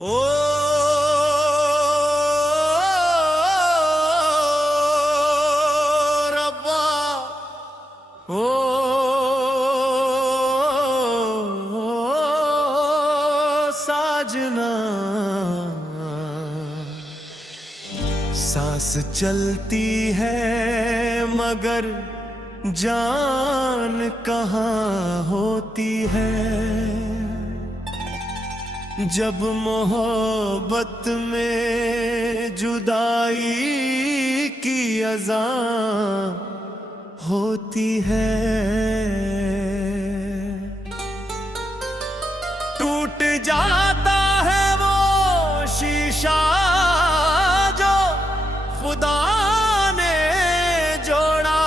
ओ रब्बा ओ साजना, सांस चलती है मगर जान कहाँ होती है। जब मोहब्बत में जुदाई की अज़ा होती है, टूट जाता है वो शीशा जो खुदा ने जोड़ा।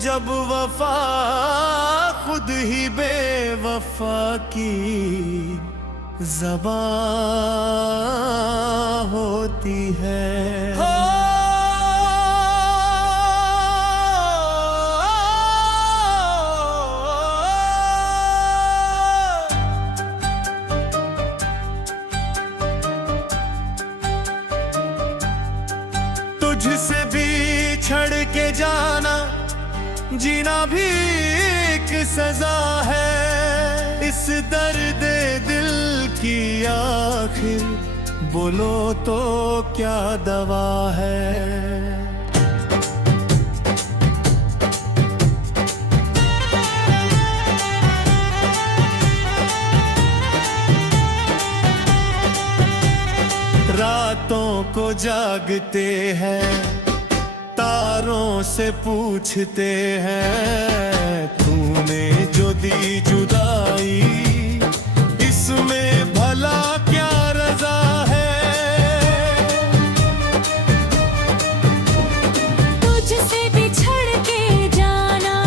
जब वफा खुद ही बेवफा की ज़बां होती है। हो तुझसे भी छड़ के जाना, जीना भी एक सजा है। इस दर्द दिल की आखिर बोलो तो क्या दवा है। रातों को जागते हैं, तारों से पूछते हैं, तूने जो दी जुदाई इसमें भला क्या रजा है। तुझसे बिछड़ के जाना,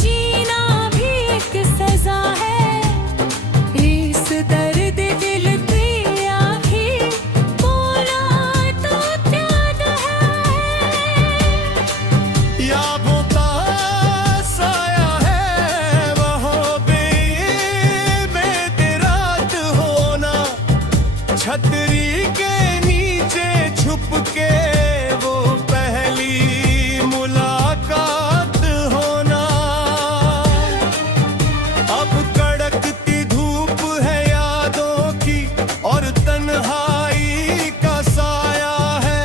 जीना भी एक सजा है। इस दर्द दिल की आखिर बोला तो क्या दवा है। यादों का साया है वहाँ बेदरात होना, छतरी के नीचे छुप के वो पहली मुलाकात होना। अब कड़कती धूप है यादों की और तन्हाई का साया है।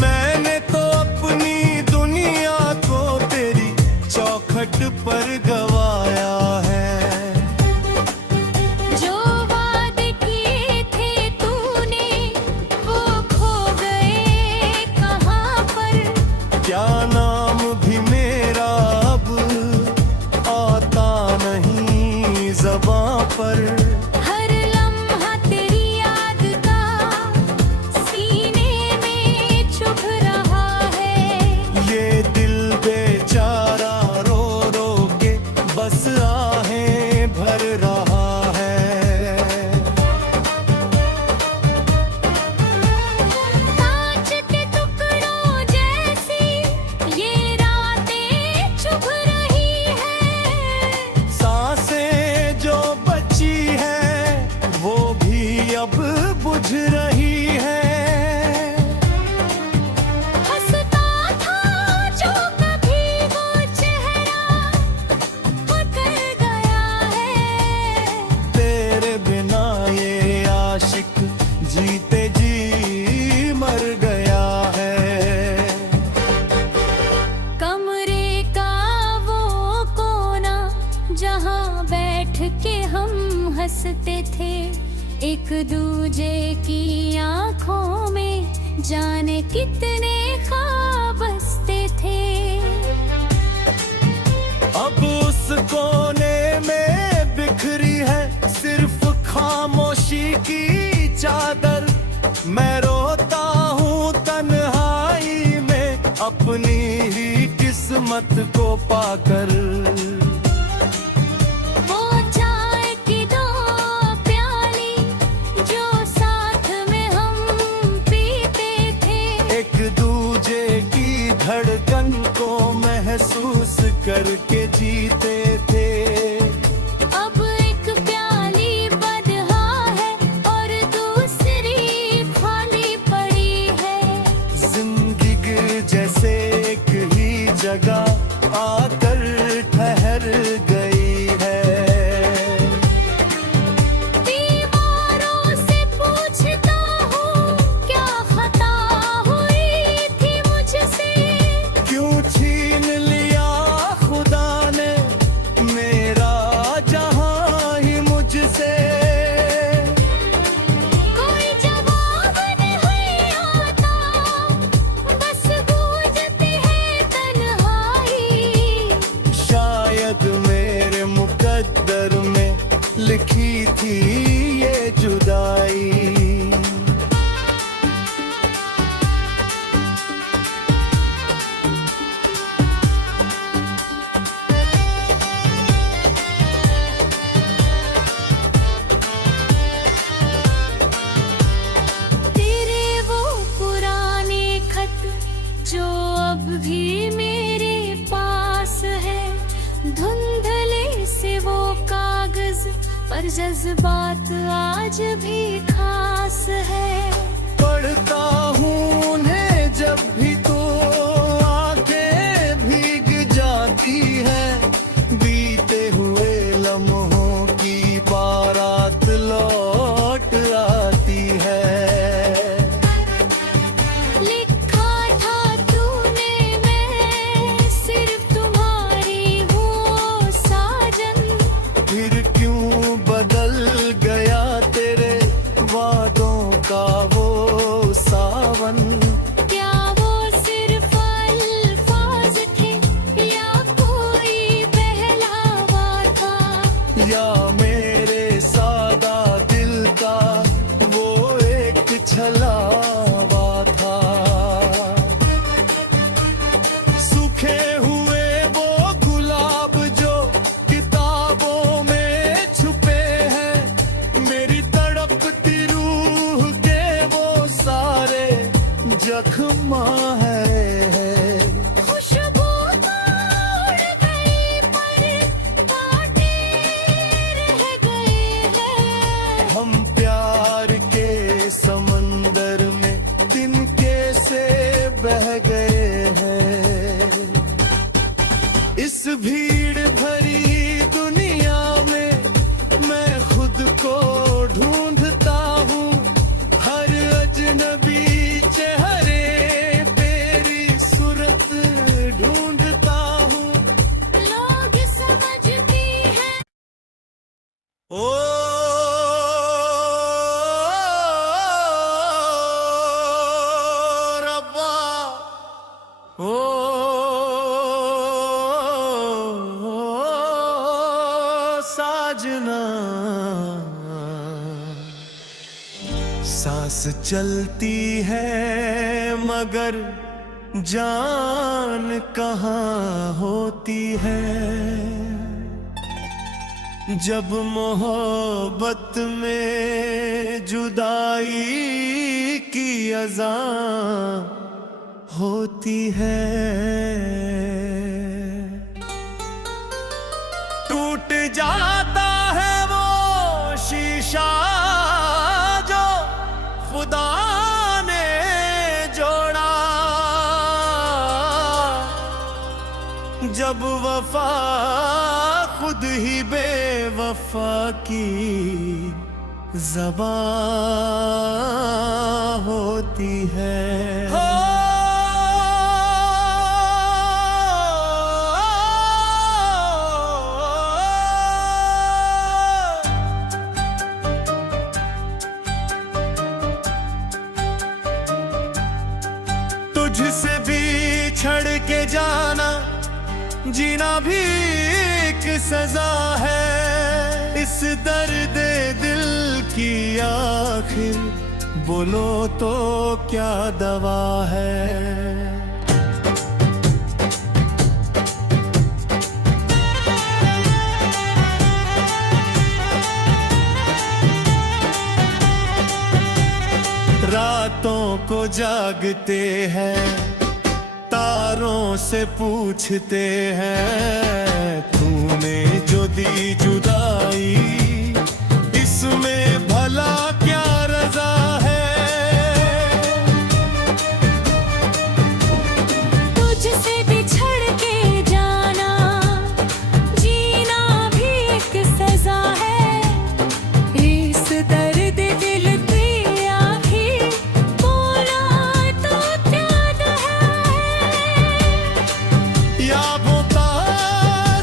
मैंने तो अपनी दुनिया को तेरी चौखट पर गवाया है। जो वादे किए थे तूने वो खो गए कहाँ पर। क्या नाम भी मेरा अब आता नहीं ज़बां पर। हर लम्हा तेरी याद का सीने में चुभ रहा है। ये दिल बेचारा रो रो के बस आहें भर रहा है। कांच के टुकड़ों जैसी ये रातें चुभ रही है। सांसें जो बची हैं वो भी अब बुझ रही है। हंसता था जो कभी वो चेहरा मुकर गया है। तेरे बिना ये आशिक जीते जी मर गया है। कमरे का वो कोना जहाँ बैठ के हम हंसते थे, एक दूजे की आंखों में जाने कितने ख्वाब बसते थे। अब उस कोने में बिखरी है सिर्फ खामोशी की चादर। मैं रोता हूँ तन्हाई में अपनी ही किस्मत को पाकर। वो चाय की दो प्याली जो साथ में हम पीते थे, एक दूजे की धड़कन को महसूस करके जीते थे। अब एक देखी थी ये जुदाई। तेरे वो पुराने खत जो अब भी मेरे पास है, धुंधले से वो कागज पर जज्बात आज भी खास है। पढ़ता हूँ उन्हें जब भी तो आंखें भीग जाती है, बीते हुए लम्हों की बारात लौट आती है। लिखा था तूने मैं सिर्फ तुम्हारी हूँ साजन, फिर क्यों बदल गया तेरे वादों का वो सावन। क्या वो सिर्फ अल्फाज थे या कोई पहलावा था, या मेरे सादा दिल का वो एक छलावा था। सूखे हुए वो गुलाब जो किताबों में छुपे हैं, मेरी तड़पती रूह के वो सारे जख्म है। खुशबू तो उड़ गई पर कांटे रह गए हैं। हम प्यार के समंदर में तिनके से बह गए हैं। इस भीड़ भरी दुनिया में मैं खुद को ढूंढता हूँ, हर अजनबी चेहरे तेरी सूरत ढूंढता हूँ। लोग समझती हैं ओ रब्बा, ओ साजना, सांस चलती है मगर जान कहाँ होती है। जब मोहब्बत में जुदाई की अज़ा होती है। टूट जाता है वो शीशा जो खुदा ने जोड़ा, जब वफा खुद ही बेवफा की ज़बां होती है। तुझसे बिछड़ के जाना जीना भी एक सजा है। इस दर्द दिल की आखिर बोलो तो क्या दवा है। रातों को जागते हैं, तारों से पूछते हैं, तूने जो दी जुदाई इसमें भला क्या रजा है। तुझसे बिछड़ के जाना जीना भी एक सजा है। इस दर्द दिल की आखिर बोला तो क्या दवा है। यादों का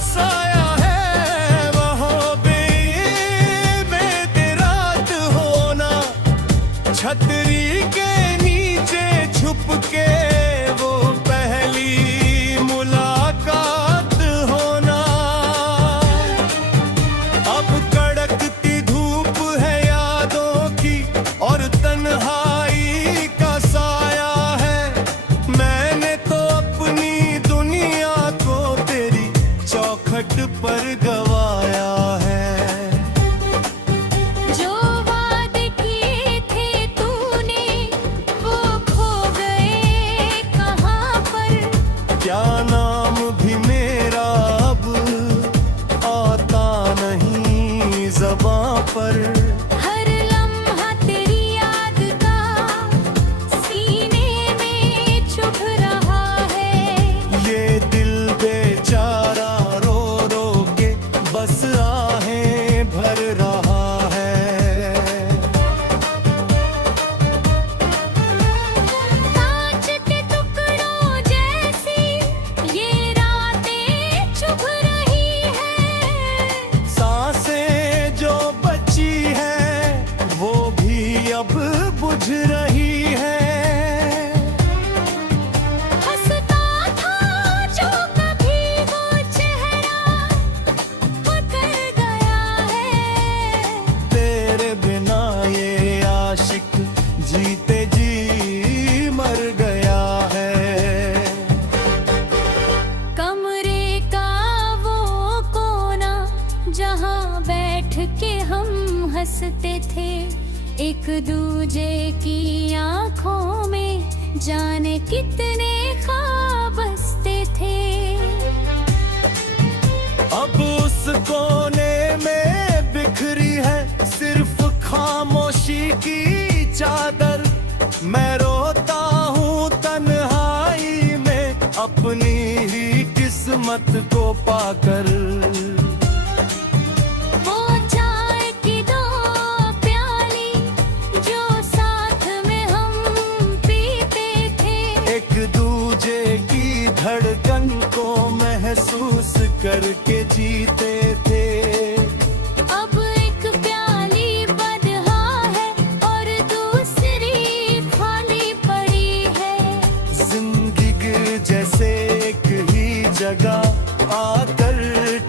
साया है वहाँ बस आहें भर रहा है। कांच के टुकड़ों जैसी ये रातें चुभ रही है। सांसें जो बची हैं वो भी अब बुझ रही है। हंसता था जो कभी वो चेहरा उतर गया है। तेरे बिना ये आशिक जीते जी मर गया है। कमरे का वो कोना जहाँ बैठ के हम हंसते थे, एक दूजे की आंखों में जाने कितने ख्वाब बसते थे। अब उस कोने में बिखरी है सिर्फ खामोशी की चादर। मैं रोता हूँ तन्हाई में अपनी ही किस्मत को पाकर। वो चाय की दो प्याली जो साथ में हम पीते थे, एक दूजे की धड़कन को महसूस करके जीते थे। अब एक प्याली बदहा है और दूसरी खाली पड़ी है। जिंदगी जैसे एक ही जगह आकर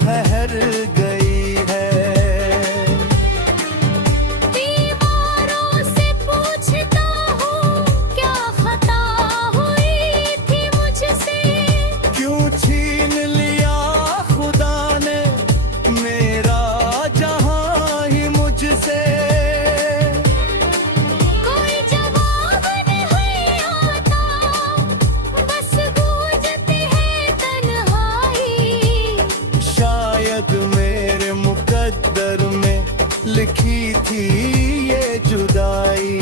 ठहर गई है। दीवारों से पूछता हूँ क्या खता हुई थी मुझसे। क्यों छीन लिया खुदा ने मेरा जहां ही मुझसे। कोई जवाब नहीं आता, बस गूंजती है तन्हाई। शायद मेरे मुकद्दर में लिखी थी ये जुदाई।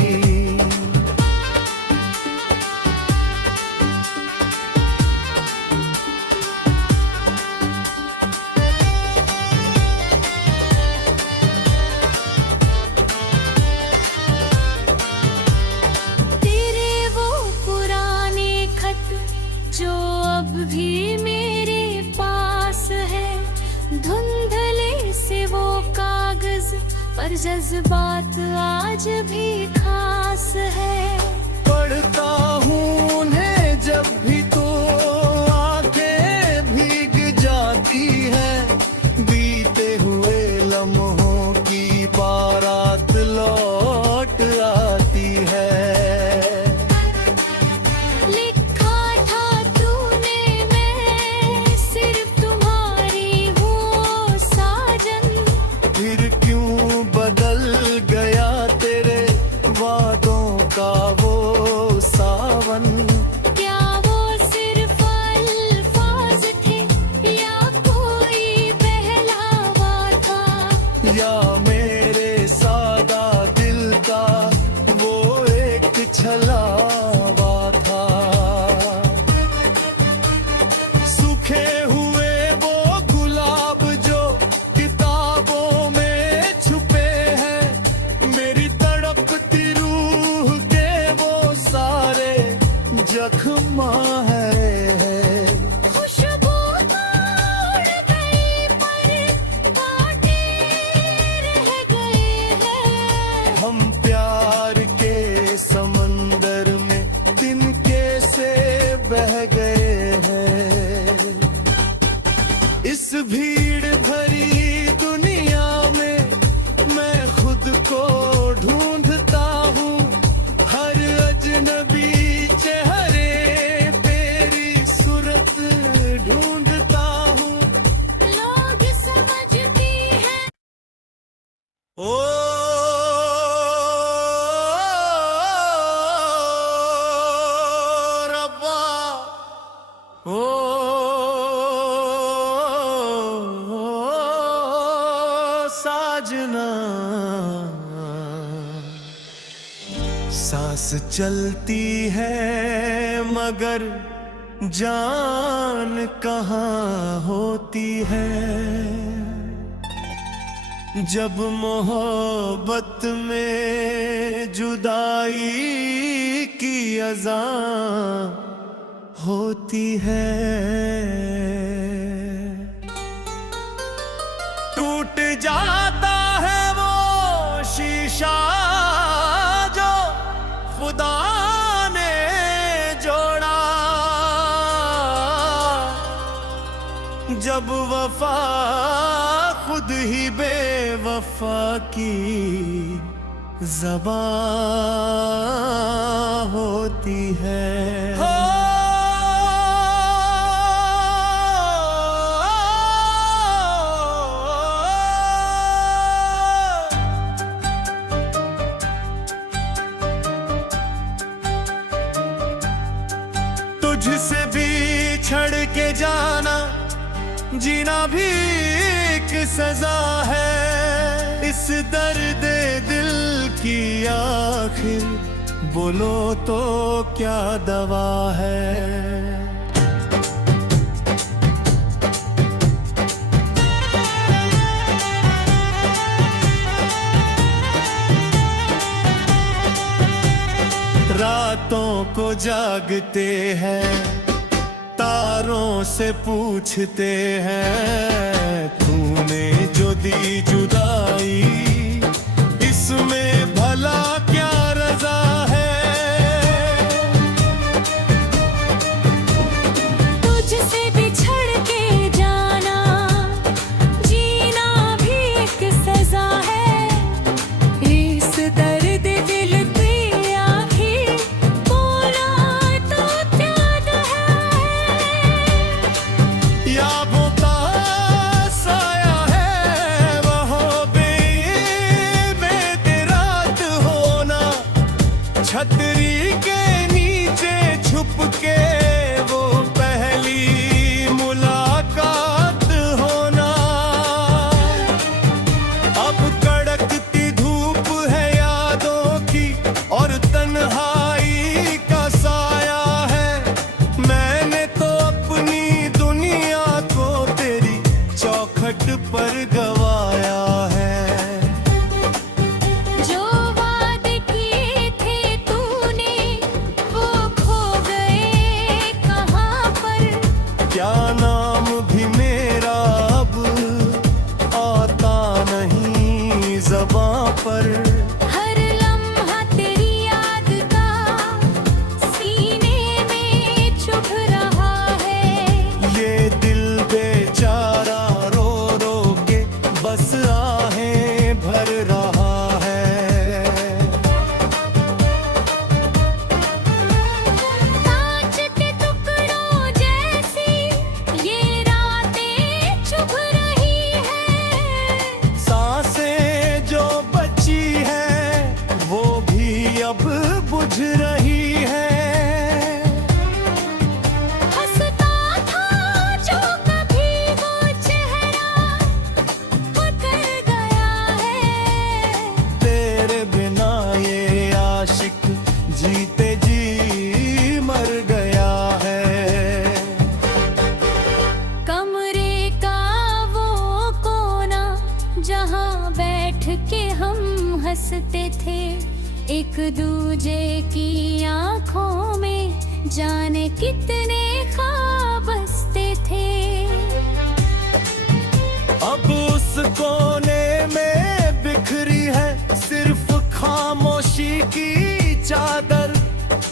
तेरे वो पुराने खत जो अब भी मेरे पास है, धुंधले से वो कागज पर जज्बात आज भी खास है। पढ़ता हूँ उन्हें जब भी तो आंखें भीग जाती है। बीते हुए लम्हों की बारात लौट आती है। लिखा था तूने मैं सिर्फ तुम्हारी हूँ साजन। फिर क्यों बदल गया तेरे वादों का वो सावन। क्या वो सिर्फ अल्फाज थे या कोई पहलावा था। या मेरे सादा दिल का वो एक छलावा था। सूखे हुए वो गुलाब जो किताबों में छुपे हैं, मेरी तड़पती रूह के वो सारे जख्म है। खुशबू तो उड़ गई पर कांटे रह गए हैं। हम प्यार के समंदर में तिनके से बह गए हैं। इस भीड़ भरी दुनिया में मैं खुद को ढूंढता हूँ। हर अजनबी चेहरे तेरी सूरत ढूंढता हूँ। लोग समझती हैं ओ रब्बा ओ साजना। सांस चलती है मगर जान कहाँ होती है। जब मोहब्बत में जुदाई की अज़ा होती है, टूट जाता है वो शीशा जो खुदा ने जोड़ा, जब वफा खुद ही बेवफा की ज़बां होती है। तुझसे भी छड़ के जाना जीना भी एक सजा है, इस दर्द दिल की आखिर बोलो तो क्या दवा है। रातों को जागते हैं, तारों से पूछते हैं, तूने जो दी जुदाई इसमें भला क्या रजा है। तुझसे बिछड़ के जाना जीना भी एक सजा है, इस दर्द दिल की आखिर बोला तो क्या दवा है। यादों का साया है वहाँ बेदरात होना, छतरी के नीचे छुप के वो पहली मुलाकात होना। अब कड़कती धूप है यादों की और तन्हाई का साया है, मैंने तो अपनी दुनिया को तेरी चौखट पर गवाया है। जो वादे किए थे तूने वो खो गए कहाँ पर, क्या नाम भी मेरा अब आता नहीं ज़बां पर। हर लम्हा तेरी याद का सीने में चुभ रहा है। ये दिल बेचारा रो रो के बस आहें भर रहा है। कांच के टुकड़ों जैसी ये रातें चुभ रही है, सांसें जो बची हैं वो भी अब बुझ रही हैं। हंसता था जो कभी वो चेहरा उतर गया है। तेरे बिना ये आशिक जीते जी मर गया है। कमरे का वो कोना जहाँ बैठ के हम हंसते थे, एक दूजे की आंखों में जाने कितने ख्वाब बसते थे। अब उस कोने में बिखरी है सिर्फ खामोशी की चादर,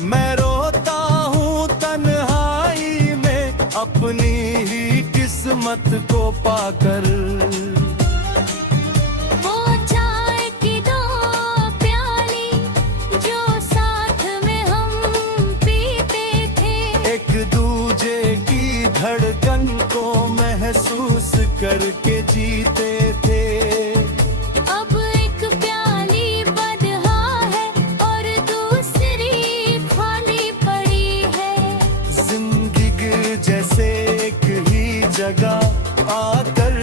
मैं रोता हूँ तन्हाई में अपनी ही किस्मत को पाकर। वो चाय की दो प्याली जो साथ में हम पीते थे, एक दूजे की धड़कन को महसूस करके जीते थे। अब एक प्याली बदहा है और दूसरी खाली पड़ी है। जिंदगी जैसे एक ही जगह आकर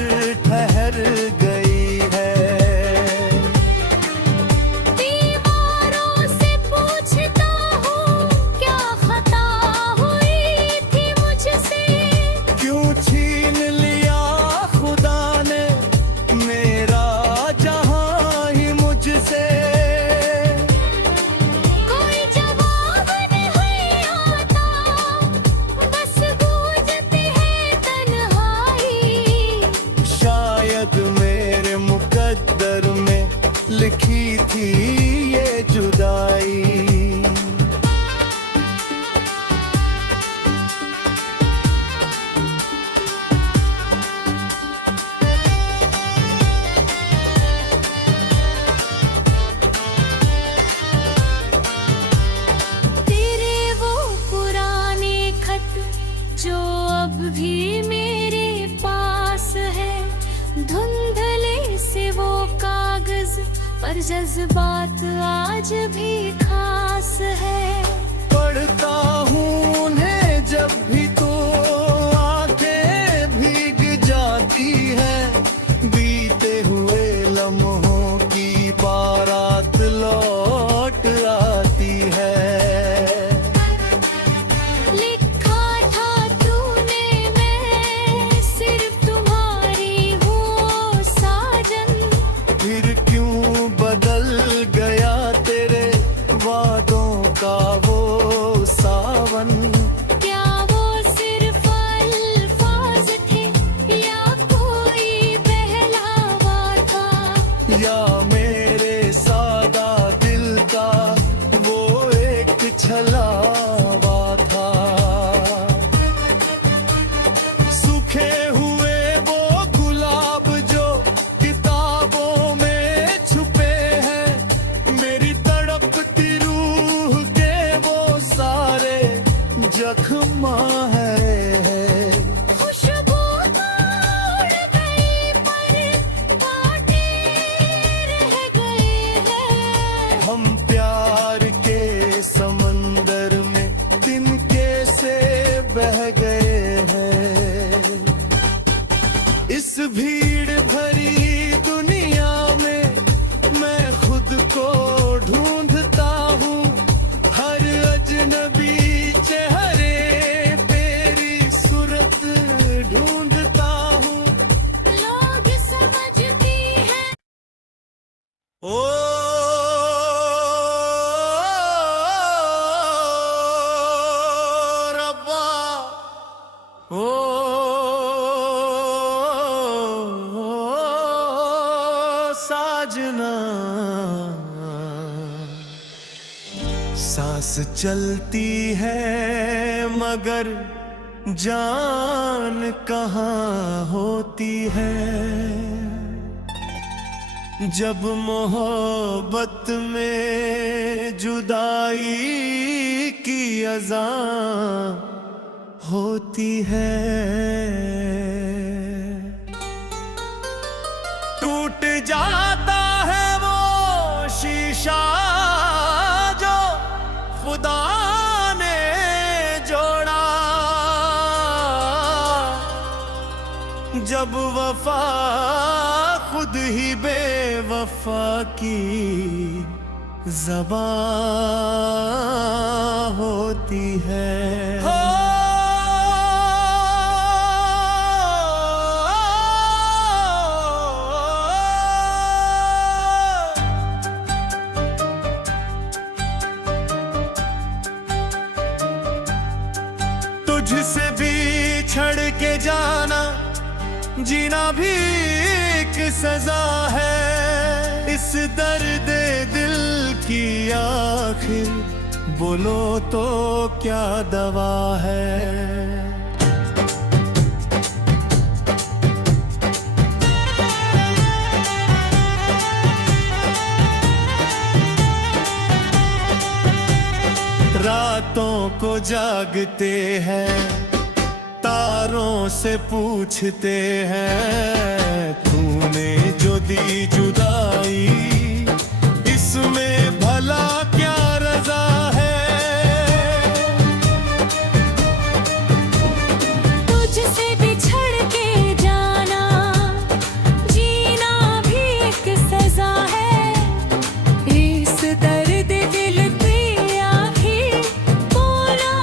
पर जज्बात आज भी खास है। पढ़ता हूँ उन्हें जब भी तो आंखें भीग जाती है। बीते हुए लम्हों की बारात लौट आती है। लिखा था तूने मैं सिर्फ तुम्हारी हूँ साजन। फिर क्यों बदल गया तेरे वादों का वो सावन। क्या वो सिर्फ अल्फाज थे या कोई पहलावा था। या मेरे सादा दिल का वो एक छलावा था। सूखे हुए वो गुलाब जो किताबों में छुपे हैं। मेरी तड़पती रूह के वो सारे जख्म है। खुशबू तो उड़ गई पर कांटे रह गए हैं। हम प्यार के समंदर में तिनके से बह गए हैं। इस भीड़ भरी दुनिया में मैं खुद को ढूंढता हूँ। हर अजनबी चेहरे तेरी सूरत ढूंढता हूँ। लोग समझती हैं ओ रब्बा ओ साजना। सांस चलती है मगर जान कहाँ होती है। जब मोहब्बत में जुदाई की अज़ा होती है। टूट जाता है वो शीशा जो खुदा ने जोड़ा। जब वफा खुद ही बेवफा की ज़बां होती है। तुझसे बिछड़ के जाना जीना भी एक सजा है। इस दर्द दिल की आखिर बोलो तो क्या दवा है। रातों को जागते हैं तारों से पूछते हैं। तूने जो दी जुदाई इसमें भला क्या रजा है। तुझसे बिछड़ के जाना जीना भी एक सजा है। इस दर्द दिल की आखिर बोला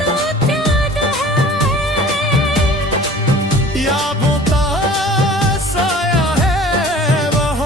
तो क्या दवा है। यादों का साया है वह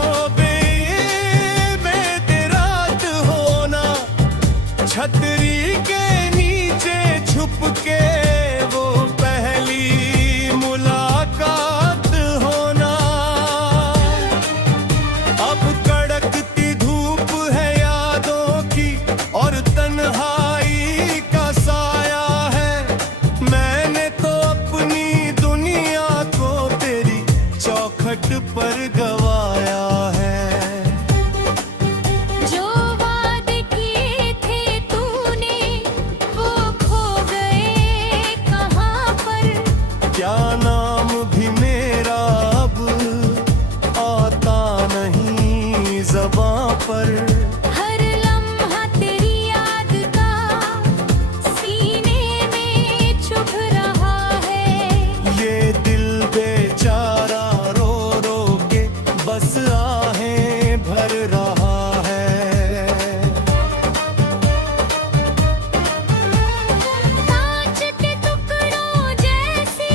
पास आहें भर रहा है। कांच के टुकड़ों जैसी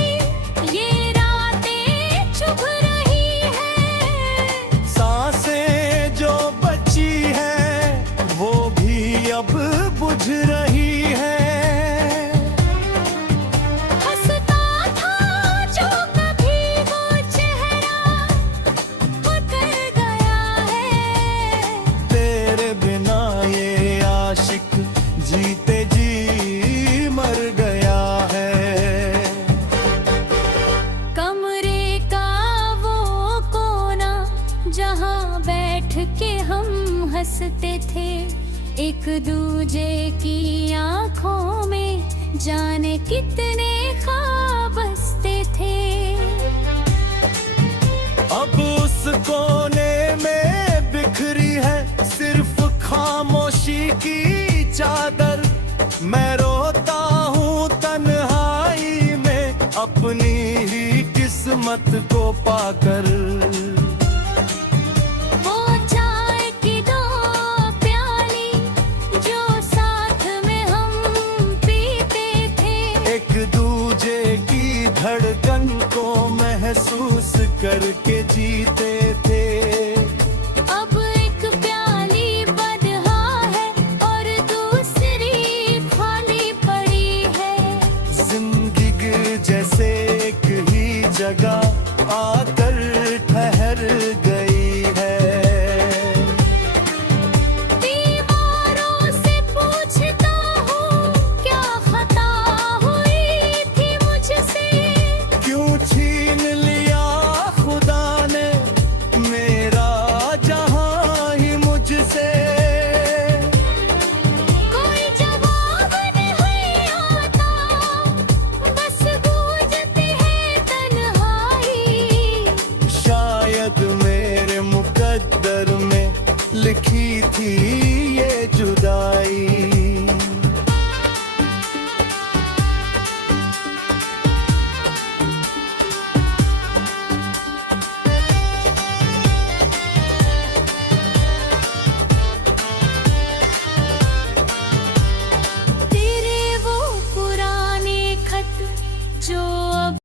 ये रातें चुभ रही है। सांसें जो बची हैं वो भी अब बुझ रही है। हंसता था जो कभी वो चेहरा उतर गया है। तेरे बिना ये आशिक जीते जी मर गया है। कमरे का वो कोना जहाँ बैठ के हम हंसते थे, एक दूजे की आंखों में जाने कितने ख्वाब बसते थे। अब उस कोने में बिखरी है सिर्फ खामोशी की चादर। मैं रोता हूँ तन्हाई में अपनी ही किस्मत को पाकर।